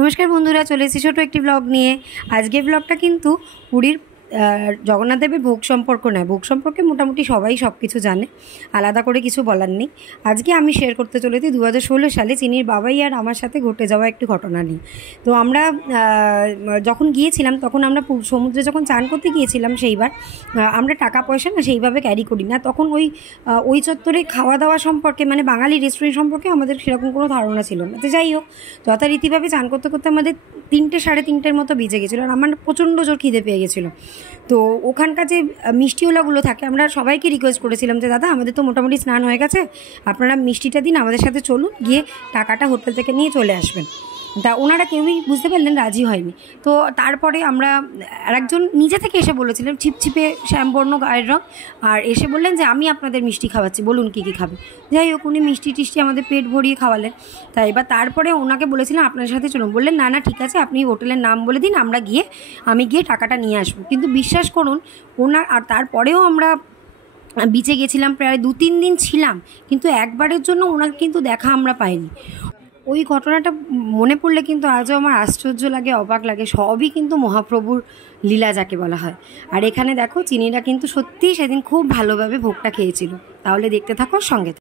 নমস্কার বন্ধুরা, চলে এসেছি ছোটো একটি ব্লগ নিয়ে। আজকের ব্লগটা কিন্তু পুরীর জগন্নাথ দেবের ভোগ সম্পর্ক নয়। ভোগ সম্পর্কে মোটামুটি সবাই সব কিছু জানে, আলাদা করে কিছু বলার নেই। আজকে আমি শেয়ার করতে চলেছি 2016 সালে চিনির বাবাই আর আমার সাথে ঘটে যাওয়া একটি ঘটনা নিয়ে। তো আমরা যখন গিয়েছিলাম তখন আমরা সমুদ্রে যখন চান করতে গিয়েছিলাম, সেইবার আমরা টাকা পয়সা না সেইভাবে ক্যারি করি না। তখন ওই চত্বরে খাওয়া দাওয়া সম্পর্কে, মানে বাঙালি রেস্টুরেন্ট সম্পর্কে আমাদের সেরকম কোনো ধারণা ছিল না। তো যাই হোক, যথারীতিভাবে চান করতে করতে আমাদের 3টে সাড়ে 3টের মতো বেজে গেছিলো, আর আমার প্রচণ্ড জোর খিদে পেয়ে গেছিলো। তো ওখানকার যে মিষ্টিওয়ালাগুলো থাকে, আমরা সবাইকে রিকোয়েস্ট করেছিলাম যে দাদা, আমাদের তো মোটামুটি স্নান হয়ে গেছে, আপনারা মিষ্টিটা দিন, আমাদের সাথে চলুন, গিয়ে টাকাটা হোটেল থেকে নিয়ে চলে আসবেন। তা ওনারা কেউই বুঝতে পারলেন, রাজি হয়নি। তো তারপরে আমরা আরেকজন নিজে থেকে এসে বলেছিলেন, ছিপছিপে শ্যামবর্ণ গায়ের রং, আর এসে বললেন যে আমি আপনাদের মিষ্টি খাওয়াচ্ছি, বলুন কী কী খাবে। যাই হোক, উনি মিষ্টি টিষ্টি আমাদের পেট ভরিয়ে খাওয়ালেন। তাই এবার তারপরে ওনাকে বলেছিলাম আপনার সাথে চলুন, বললেন না না ঠিক আছে, আপনি হোটেলের নাম বলে দিন, আমি গিয়ে টাকাটা নিয়ে আসবো। কিন্তু বিশ্বাস করুন, ওনার আর তারপরেও আমরা বিচে গেছিলাম, প্রায় 2-3 দিন ছিলাম, কিন্তু একবারের জন্য ওনার কিন্তু দেখা আমরা পাইনি। ওই ঘটনাটা মনে পড়লে কিন্তু আজও আমার আশ্চর্য লাগে, অবাক লাগে। সবই কিন্তু মহাপ্রভুর লীলা যাকে বলা হয়। আর এখানে দেখো, চিনিরা কিন্তু সত্যিই সেদিন খুব ভালোভাবে ভোগটা খেয়েছিল। তাহলে দেখতে থাকো, সঙ্গে